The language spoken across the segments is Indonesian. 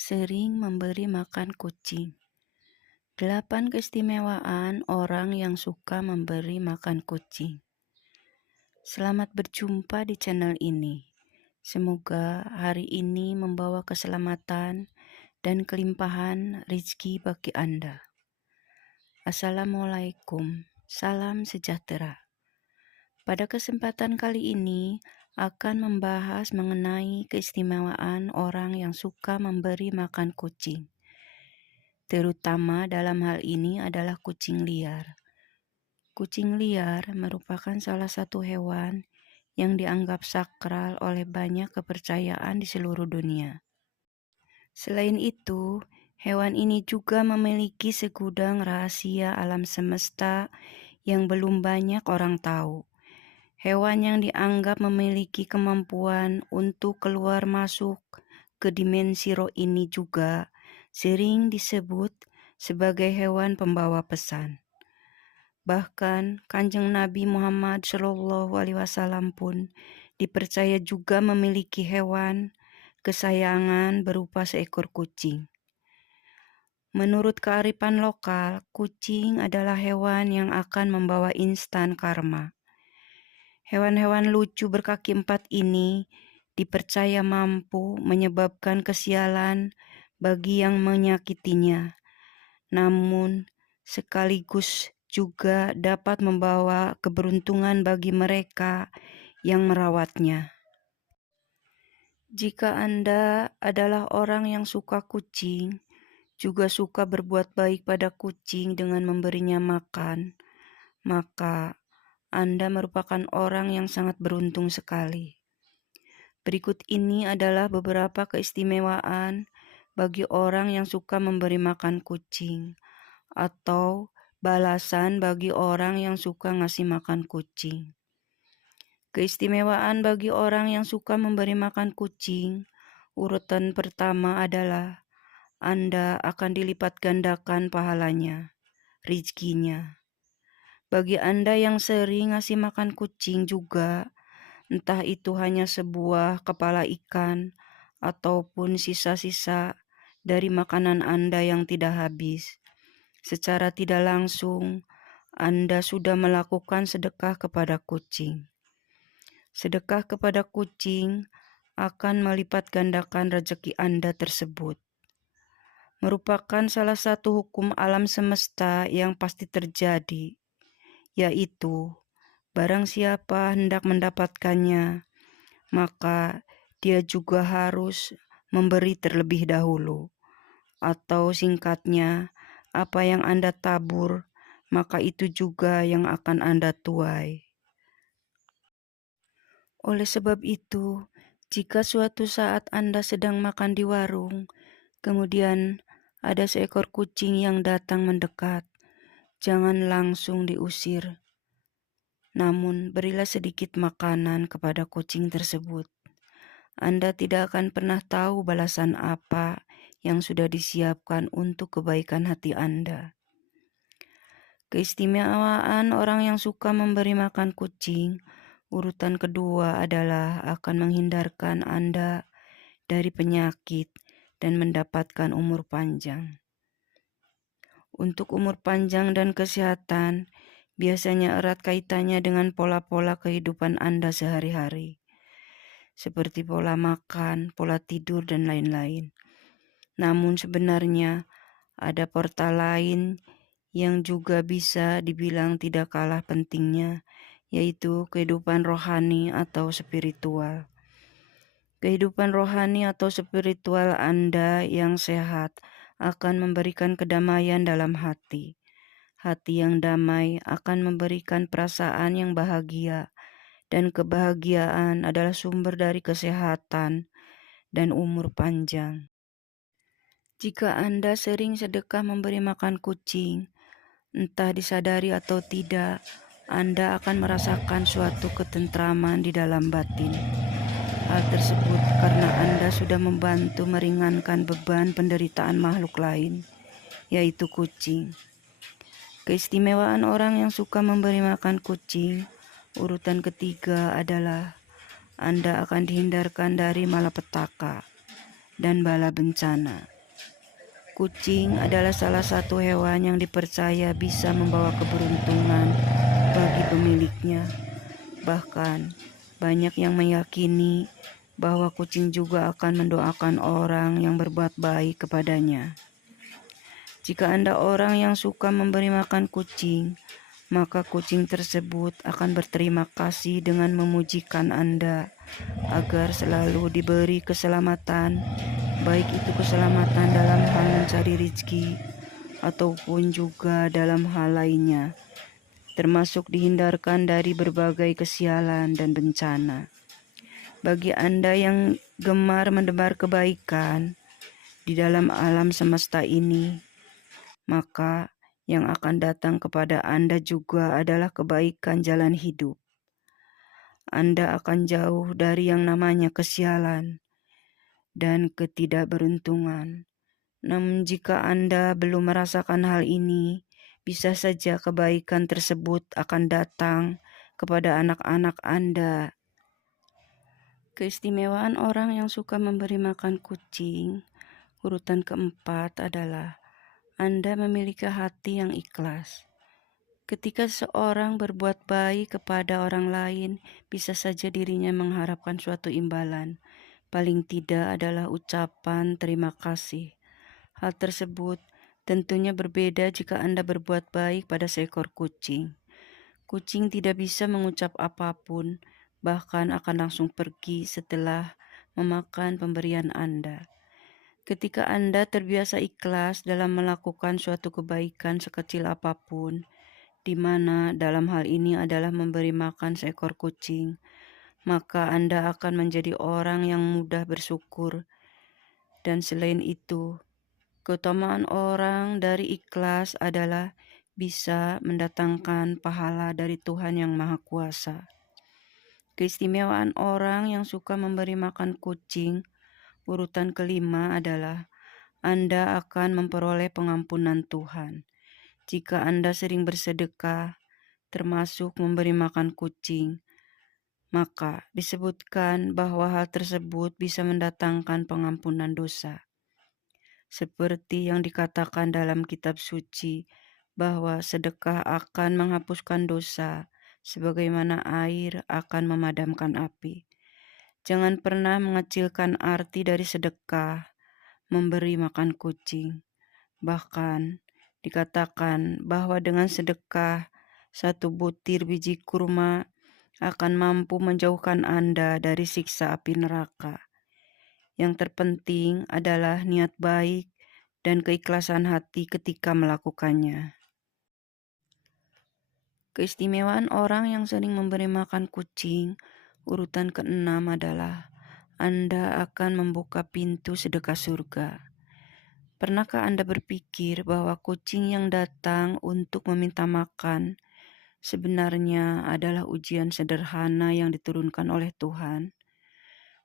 sering memberi makan kucing. 8 keistimewaan orang yang suka memberi makan kucing. Selamat berjumpa di channel ini. Semoga hari ini membawa keselamatan dan kelimpahan rezeki bagi Anda. Assalamualaikum, salam sejahtera. Pada kesempatan kali ini akan membahas mengenai keistimewaan orang yang suka memberi makan kucing. Terutama dalam hal ini adalah kucing liar. Kucing liar merupakan salah satu hewan yang dianggap sakral oleh banyak kepercayaan di seluruh dunia. Selain itu, hewan ini juga memiliki segudang rahasia alam semesta yang belum banyak orang tahu. Hewan yang dianggap memiliki kemampuan untuk keluar masuk ke dimensi roh ini juga sering disebut sebagai hewan pembawa pesan. Bahkan Kanjeng Nabi Muhammad SAW pun dipercaya juga memiliki hewan kesayangan berupa seekor kucing. Menurut kearifan lokal, kucing adalah hewan yang akan membawa instan karma. Hewan-hewan lucu berkaki 4 ini dipercaya mampu menyebabkan kesialan bagi yang menyakitinya, namun sekaligus juga dapat membawa keberuntungan bagi mereka yang merawatnya. Jika Anda adalah orang yang suka kucing, juga suka berbuat baik pada kucing dengan memberinya makan, maka Anda merupakan orang yang sangat beruntung sekali. Berikut ini adalah beberapa keistimewaan bagi orang yang suka memberi makan kucing, atau balasan bagi orang yang suka ngasih makan kucing. Keistimewaan bagi orang yang suka memberi makan kucing, urutan pertama adalah Anda akan dilipat gandakan pahalanya, rezekinya. Bagi Anda yang sering ngasih makan kucing juga, entah itu hanya sebuah kepala ikan ataupun sisa-sisa dari makanan Anda yang tidak habis, secara tidak langsung Anda sudah melakukan sedekah kepada kucing. Sedekah kepada kucing akan melipat gandakan rezeki Anda tersebut. Merupakan salah satu hukum alam semesta yang pasti terjadi, yaitu barang siapa hendak mendapatkannya, maka dia juga harus memberi terlebih dahulu. Atau singkatnya, apa yang Anda tabur, maka itu juga yang akan Anda tuai. Oleh sebab itu, jika suatu saat Anda sedang makan di warung, kemudian ada seekor kucing yang datang mendekat, jangan langsung diusir. Namun, berilah sedikit makanan kepada kucing tersebut. Anda tidak akan pernah tahu balasan apa yang sudah disiapkan untuk kebaikan hati Anda. Keistimewaan orang yang suka memberi makan kucing, urutan kedua adalah akan menghindarkan Anda dari penyakit dan mendapatkan umur panjang. Untuk umur panjang dan kesehatan, biasanya erat kaitannya dengan pola-pola kehidupan Anda sehari-hari, seperti pola makan, pola tidur, dan lain-lain. Namun sebenarnya ada portal lain yang juga bisa dibilang tidak kalah pentingnya, yaitu kehidupan rohani atau spiritual. Kehidupan rohani atau spiritual Anda yang sehat akan memberikan kedamaian dalam hati. Hati yang damai akan memberikan perasaan yang bahagia, dan kebahagiaan adalah sumber dari kesehatan dan umur panjang. Jika Anda sering sedekah memberi makan kucing, entah disadari atau tidak, Anda akan merasakan suatu ketentraman di dalam batin. Hal tersebut karena Anda sudah membantu meringankan beban penderitaan makhluk lain, yaitu kucing. Keistimewaan orang yang suka memberi makan kucing, urutan ketiga adalah Anda akan dihindarkan dari malapetaka dan bala bencana. Kucing adalah salah satu hewan yang dipercaya bisa membawa keberuntungan bagi pemiliknya. Bahkan, banyak yang meyakini bahwa kucing juga akan mendoakan orang yang berbuat baik kepadanya. Jika Anda orang yang suka memberi makan kucing, maka kucing tersebut akan berterima kasih dengan memujikan Anda agar selalu diberi keselamatan, baik itu keselamatan dalam hal mencari rezeki ataupun juga dalam hal lainnya, termasuk dihindarkan dari berbagai kesialan dan bencana. Bagi Anda yang gemar mendebar kebaikan di dalam alam semesta ini, maka yang akan datang kepada Anda juga adalah kebaikan jalan hidup. Anda akan jauh dari yang namanya kesialan dan ketidakberuntungan. Namun jika Anda belum merasakan hal ini, bisa saja kebaikan tersebut akan datang kepada anak-anak Anda. Keistimewaan orang yang suka memberi makan kucing, urutan keempat adalah Anda memiliki hati yang ikhlas. Ketika seorang berbuat baik kepada orang lain, bisa saja dirinya mengharapkan suatu imbalan. Paling tidak adalah ucapan terima kasih. Hal tersebut tentunya berbeda jika Anda berbuat baik pada seekor kucing. Kucing tidak bisa mengucap apapun, bahkan akan langsung pergi setelah memakan pemberian Anda. Ketika Anda terbiasa ikhlas dalam melakukan suatu kebaikan sekecil apapun, di mana dalam hal ini adalah memberi makan seekor kucing, maka Anda akan menjadi orang yang mudah bersyukur. Dan selain itu, keutamaan orang dari ikhlas adalah bisa mendatangkan pahala dari Tuhan yang Maha Kuasa. Keistimewaan orang yang suka memberi makan kucing, urutan kelima adalah Anda akan memperoleh pengampunan Tuhan. Jika Anda sering bersedekah, termasuk memberi makan kucing, maka disebutkan bahwa hal tersebut bisa mendatangkan pengampunan dosa. Seperti yang dikatakan dalam kitab suci, bahwa sedekah akan menghapuskan dosa, sebagaimana air akan memadamkan api. Jangan pernah mengecilkan arti dari sedekah, memberi makan kucing. Bahkan dikatakan bahwa dengan sedekah, satu butir biji kurma akan mampu menjauhkan Anda dari siksa api neraka. Yang terpenting adalah niat baik dan keikhlasan hati ketika melakukannya. Keistimewaan orang yang sering memberi makan kucing, urutan keenam adalah Anda akan membuka pintu sedekah surga. Pernahkah Anda berpikir bahwa kucing yang datang untuk meminta makan sebenarnya adalah ujian sederhana yang diturunkan oleh Tuhan?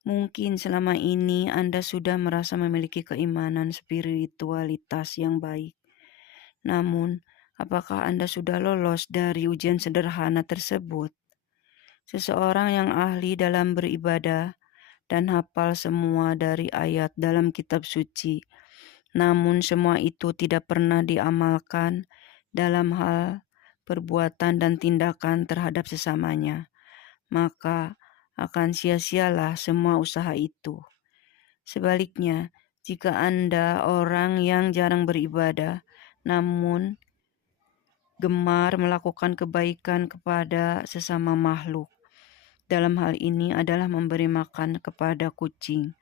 Mungkin selama ini Anda sudah merasa memiliki keimanan spiritualitas yang baik. Namun, apakah Anda sudah lolos dari ujian sederhana tersebut? Seseorang yang ahli dalam beribadah dan hafal semua dari ayat dalam kitab suci, namun semua itu tidak pernah diamalkan dalam hal perbuatan dan tindakan terhadap sesamanya, maka akan sia-sialah semua usaha itu. Sebaliknya, jika Anda orang yang jarang beribadah, namun gemar melakukan kebaikan kepada sesama makhluk, dalam hal ini adalah memberi makan kepada kucing,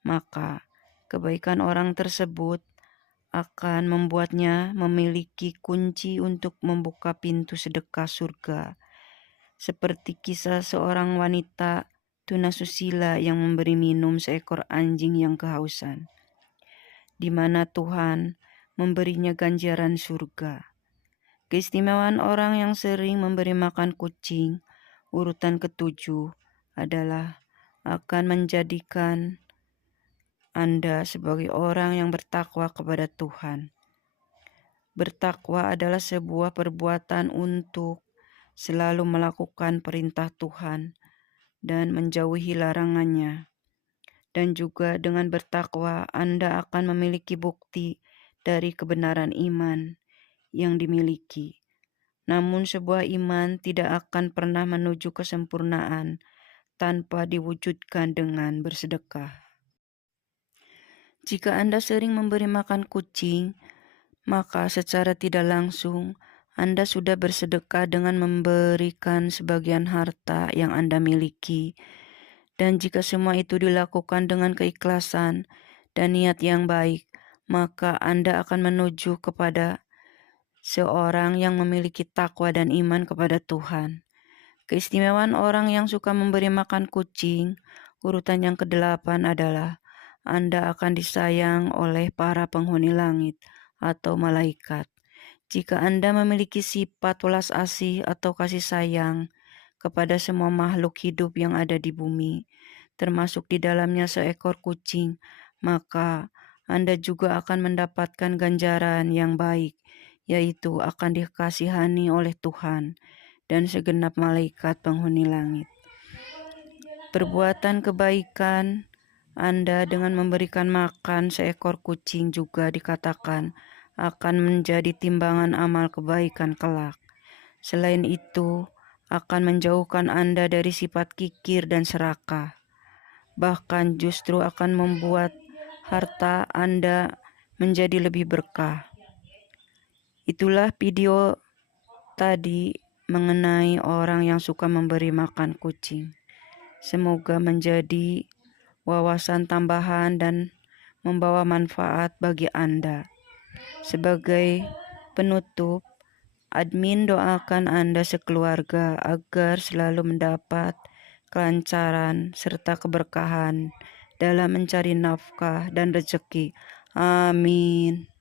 maka kebaikan orang tersebut akan membuatnya memiliki kunci untuk membuka pintu sedekah surga. Seperti kisah seorang wanita tunasusila yang memberi minum seekor anjing yang kehausan, di mana Tuhan memberinya ganjaran surga. Keistimewaan orang yang sering memberi makan kucing, urutan ketujuh, adalah akan menjadikan Anda sebagai orang yang bertakwa kepada Tuhan. Bertakwa adalah sebuah perbuatan untuk selalu melakukan perintah Tuhan dan menjauhi larangannya. Dan juga dengan bertakwa, Anda akan memiliki bukti dari kebenaran iman yang dimiliki. Namun sebuah iman tidak akan pernah menuju kesempurnaan tanpa diwujudkan dengan bersedekah. Jika Anda sering memberi makan kucing, maka secara tidak langsung Anda sudah bersedekah dengan memberikan sebagian harta yang Anda miliki. Dan jika semua itu dilakukan dengan keikhlasan dan niat yang baik, maka Anda akan menuju kepada seorang yang memiliki takwa dan iman kepada Tuhan. Keistimewaan orang yang suka memberi makan kucing, urutan yang ke-8 adalah Anda akan disayang oleh para penghuni langit atau malaikat. Jika Anda memiliki sifat welas asih atau kasih sayang kepada semua makhluk hidup yang ada di bumi, termasuk di dalamnya seekor kucing, maka Anda juga akan mendapatkan ganjaran yang baik, yaitu akan dikasihani oleh Tuhan dan segenap malaikat penghuni langit. Perbuatan kebaikan Anda dengan memberikan makan seekor kucing juga dikatakan akan menjadi timbangan amal kebaikan kelak. Selain itu, akan menjauhkan Anda dari sifat kikir dan serakah. Bahkan justru akan membuat harta Anda menjadi lebih berkah. Itulah video tadi mengenai orang yang suka memberi makan kucing. Semoga menjadi wawasan tambahan dan membawa manfaat bagi Anda. Sebagai penutup, admin doakan Anda sekeluarga agar selalu mendapat kelancaran serta keberkahan dalam mencari nafkah dan rezeki. Amin.